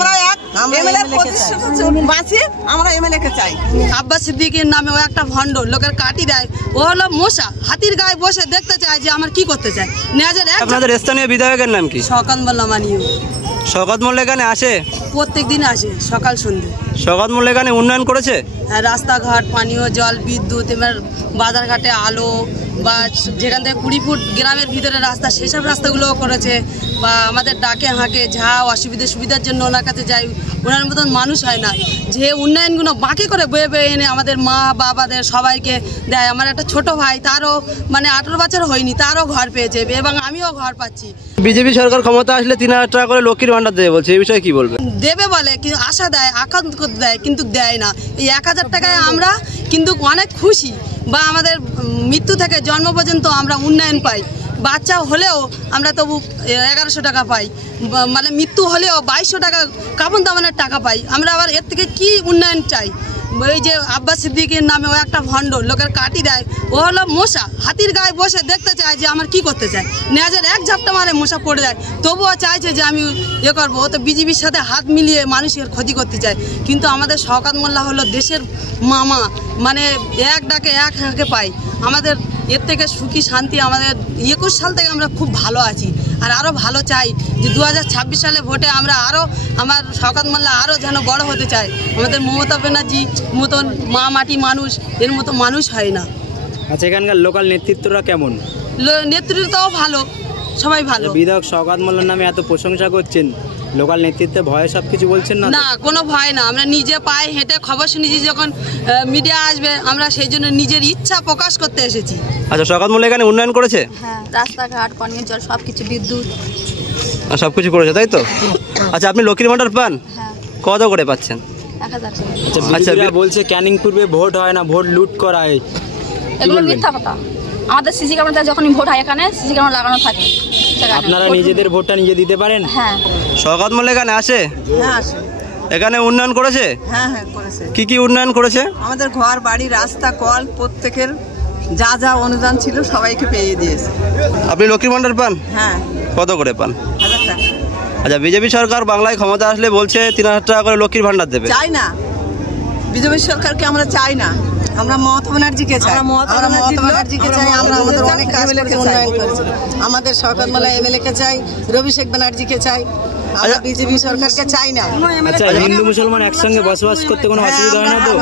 আমরা এক এমএলএ বাঁচি, আমরা এমএলএ কে চাই। আব্বাস সিদ্দিকীর নামে ও একটা ভণ্ড, লোকের কাটি দেয়। ও হলো মশা, হাতির গায়ে বসে দেখতে চায় যে আমার কি করতে চায়। আপনাদের স্থানীয় বিধায়কের নাম কি? শওকত মোল্লা মানিও। শওকত মোল্লা এখানে আসে? প্রত্যেক দিন আসে, সকাল সন্ধ্যে। শওকত মোল্লা এখানে উন্নয়ন করেছে? হ্যাঁ, রাস্তাঘাট, পানীয় জল, বিদ্যুৎ, এবার বাজারঘাটে আলো, বা যেখান থেকে 20 ফুট গ্রামের ভিতরে রাস্তা, সেসব রাস্তাগুলোও করেছে। বা আমাদের ডাকে হাঁকে যা সুবিধার জন্য ওনার কাছে যাই, ওনার মতন মানুষ হয় না যে উন্নয়নগুলো বাকি করে বয়ে বয়ে এনে আমাদের মা বাবাদের সবাইকে দেয়। আমার একটা ছোট ভাই, তারও মানে 18 বছর হয়নি, তারও ঘর পেয়েছে এবং আমিও ঘর পাচ্ছি। বিজেপি সরকার ক্ষমতা আসলে 3000 টাকা করে লক্ষ্মীর ভান্ডার দেবে বলছে, এই বিষয়ে কি বলবেন? দেবে বলে, কিন্তু আশা দেয়, আকাঙ্ক্ষা করতে দেয়, কিন্তু দেয় না। এই 1000 টাকায় আমরা কিন্তু অনেক খুশি, বা আমাদের মৃত্যু থেকে জন্ম পর্যন্ত আমরা উন্নয়ন পাই। বাচ্চা হলেও আমরা তবু 1100 টাকা পাই, মানে মৃত্যু হলেও 2200 টাকা কাপন দামানের টাকা পাই। আমরা আবার এর থেকে কি উন্নয়ন চাই? ওই যে আব্বাস সিদ্দিকীর নামে ও একটা ভণ্ড, লোকের কাটি দেয়। ও হলো মশা, হাতির গায়ে বসে দেখতে চায় যে আমার কি করতে চায়। নেজের এক ঝাপটা মারে মশা পড়ে যায়, তবুও চাইছে যে আমি করবো। ও তো বিজেপির সাথে হাত মিলিয়ে মানুষের ক্ষতি করতে চায়। কিন্তু আমাদের শওকত মোল্লা হলো দেশের মামা, মানে এক ডাকে এক হাঁকে পাই। আমাদের এর থেকে সুখী শান্তি আমাদের 21 সাল থেকে আমরা খুব ভালো আছি, আর আরও ভালো চাই যে 2026 সালে ভোটে আমরা আরও, আমার শওকত মোল্লা আরও যেন বড় হতে চায়। আমাদের মমতা ব্যানার্জি মতন মা মাটি মানুষ, এর মতো মানুষ হয় না। আচ্ছা, এখানকার লোকাল নেতৃত্বরা কেমন? নেতৃত্বও ভালো, সবাই ভালো। বিধায়ক শওকত মোল্লার নামে এত প্রশংসা করছেন, লোকাল নেতৃত্বে ভয়ে সব কিছু বলছেন না? না, কোনো ভয় না। আমরা নিজে পায়ে হেঁটে খবর শুনেছি, যখন মিডিয়া আসবে আমরা সেই জন্য নিজের ইচ্ছা প্রকাশ করতে এসেছি। আচ্ছা, শওকত মোল্লা এখানে উন্নয়ন করেছে? হ্যাঁ, রাস্তাঘাট, পানীয় জল, সব কিছু, বিদ্যুৎ, সব কিছু করেছে, তাই তো? আচ্ছা, আপনি লক্ষ্মীর ভান্ডার পান? হ্যাঁ। কত করে পাচ্ছেন? 1000 টাকা। আচ্ছা, বলছে ক্যানিং পূর্বে ভোট হয় না, ভোট লুট করা হয়, এগুলো মিথ্যা কথা। আমাদের সিসি ক্যামেরা যখনই ভোট হয়, এখানে সিসি ক্যামেরা লাগানো থাকে। আপনারা নিজেদের ভোটটা নিজে দিতে পারেন? হ্যাঁ। শওকত মোল্লা এখানে আসে? হ্যাঁ, আসে। এখানে উন্নয়ন করেছে? হ্যাঁ হ্যাঁ, করেছে। কি কি উন্নয়ন করেছে? আমাদের ঘর বাড়ি, রাস্তা, কল, প্রত্যেকের যা যা অনুদান ছিল সবাইকে পেয়ে দিয়েছে। আপনি লক্ষ্মীর ভান্ডার পান? হ্যাঁ। কত করে পান? 1000 টাকা। আচ্ছা, বিজেপি সরকার বাংলায় ক্ষমতা আসলে বলছে 3000 টাকা করে লক্ষ্মীর ভান্ডার দেবে। চাই না, বিজেপি সরকারকে আমরা চাই না। আমরা মমতা ব্যানার্জিকে চাই, আমরা মমতা ব্যানার্জিকে চাই। আমরা আমাদের অনেক কাজ করেছে, উন্নয়ন করেছে। আমাদের শওকত মোল্লা এমএলএ কে চাই, রবি শেখ ব্যানার্জিকে চাই, আমরা বিজেপি সরকারকে চাই না। আচ্ছা, হিন্দু মুসলমান একসঙ্গে বসবাস করতে কোনো অসুবিধা হয় না তো?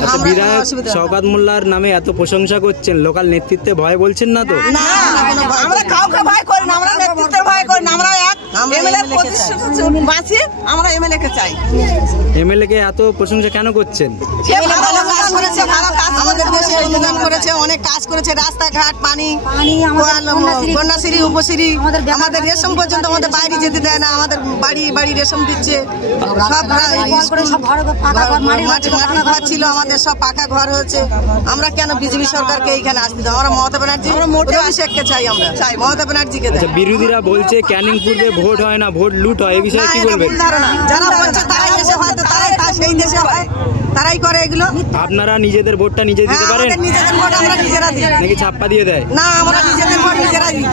আচ্ছা, বিধায়ক শওকত মোল্লার নামে এত প্রশংসা করছেন, লোকাল নেতৃত্বে ভয় বলছেন না তো? আমরা কাউকে ভয় করি না, আমরা নেতৃত্বের ভয় করি না। আমরা এক এমএলএ বাঁচি, আমরা এমএলএ কে চাই। এমএলএ কে এত প্রশংসা কেন করছেন? আমাদের দেশে অনুদান করেছে, অনেক কাজ করেছে, রাস্তাঘাট, পানি, কন্যাশ্রী, উপশ্রী, আমাদের রেশম পর্যন্ত আমাদের বাইরে যেতে দেয় না। আমাদের বাড়ি বাড়ি রেশম দিচ্ছে। সব মাটির ঘর ছিল, আমাদের সব পাকা ঘর হয়েছে। আমরা কেন বিজেপি সরকারকে এইখানে আসতে দেবো? আমরা মমতা ব্যানার্জি, রবি শেখকে চাই, আমরা চাই মমতা ব্যানার্জিকে। বিরোধীরা বলছে ক্যানিং পূর্বে ভোট হয় না, ভোট লুট হয়, এই বিষয়ে কি বলবেন? যারা বলছে তারাই দেশে হয়, তো তারাই সেই দেশে হয়, তারাই করে এগুলো। আপনারা নিজেদের ভোটটা নিজে দিতে পারেন? নিজেদের ভোট আমরা নিজেরা দিই নাকি ছাপ্পা দিয়ে দেয়? না, আমরা নিজেদের ভোট নিজেরা দিই।